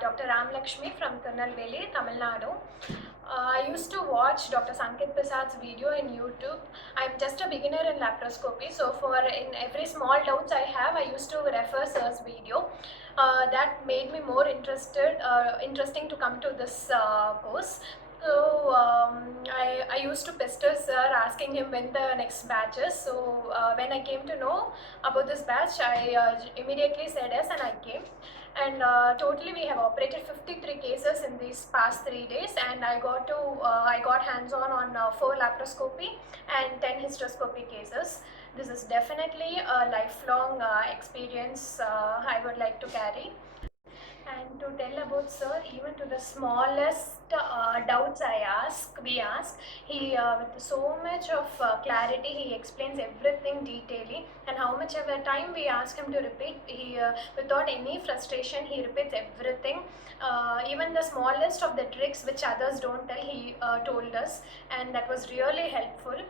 Dr. Ram Lakshmi from Tirunelveli, Tamil Nadu. I used to watch Dr. Sanket Pisat's video in YouTube. I'm just a beginner in laparoscopy, so for in every small doubts I have, I used to refer sir's video. That made me more interesting to come to this course. So I used to pester sir asking him when the next batch is. So when I came to know about this batch, I immediately said yes and I came. And totally we have operated 53 cases in these past 3 days, and I got hands-on 4 laparoscopy and 10 hysteroscopy cases. This is definitely a lifelong experience I would like to carry. And to tell about sir, even to the smallest doubts we ask, he with so much of clarity, he explains everything detailing, and how much ever time we ask him to repeat, he without any frustration, he repeats everything. Even the smallest of the tricks which others don't tell, he told us, and that was really helpful.